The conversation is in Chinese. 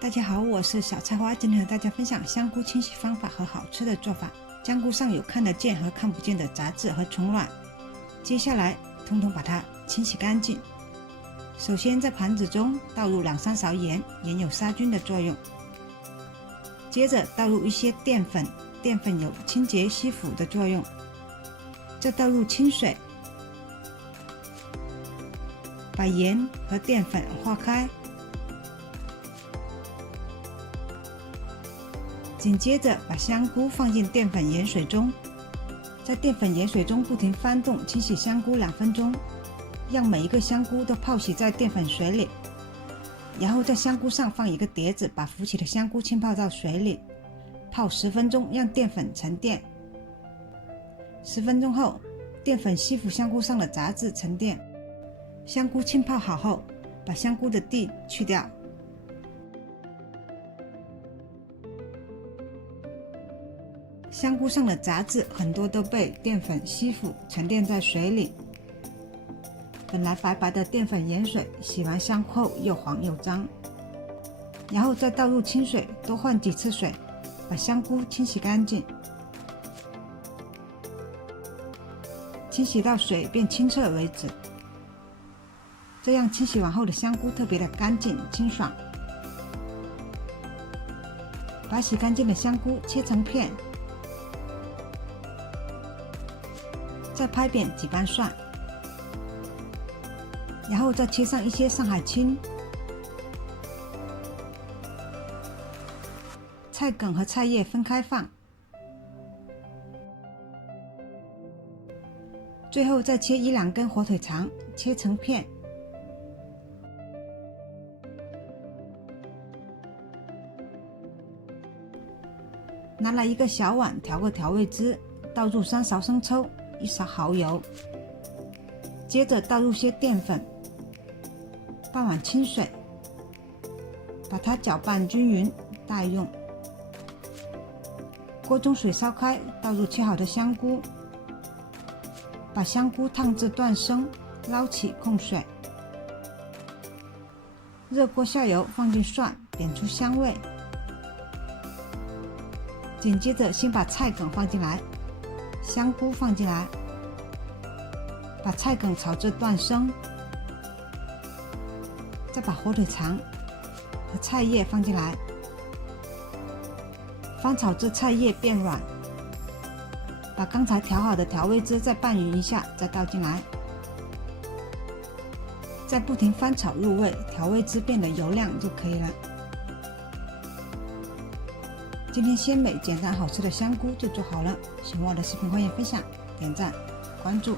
大家好，我是小菜花，今天和大家分享香菇清洗方法和好吃的做法。香菇上有看得见和看不见的杂质和虫卵，接下来统统把它清洗干净。首先在盘子中倒入2-3勺盐，盐有杀菌的作用。接着倒入一些淀粉，淀粉有清洁吸附的作用。再倒入清水，把盐和淀粉化开。紧接着把香菇放进淀粉盐水中，在淀粉盐水中不停翻动清洗香菇2分钟，让每一个香菇都泡洗在淀粉水里。然后在香菇上放一个碟子，把浮起的香菇浸泡到水里，泡10分钟，让淀粉沉淀。10分钟后，淀粉吸附香菇上的杂质沉淀。香菇浸泡好后，把香菇的蒂去掉。香菇上的杂质很多都被淀粉吸附，沉淀在水里。本来白白的淀粉盐水，洗完香菇后又黄又脏。然后再倒入清水，多换几次水，把香菇清洗干净。清洗到水变清澈为止。这样清洗完后的香菇特别的干净清爽。把洗干净的香菇切成片，再拍扁几瓣蒜，然后再切上一些上海青、菜梗和菜叶分开放，最后再切1-2根火腿肠，切成片。拿来一个小碗调个调味汁，倒入3勺生抽，1勺蚝油，接着倒入些淀粉，半碗清水，把它搅拌均匀，待用。锅中水烧开，倒入切好的香菇，把香菇烫至断生，捞起控水。热锅下油，放进蒜，煸出香味。紧接着先把菜梗放进来，香菇放进来，把菜梗炒至断生，再把火腿肠和菜叶放进来，翻炒至菜叶变软，把刚才调好的调味汁再拌匀一下，再倒进来，再不停翻炒入味，调味汁变得油亮就可以了。今天鲜美、简单、好吃的香菇就做好了。喜欢我的视频，欢迎分享、点赞、关注。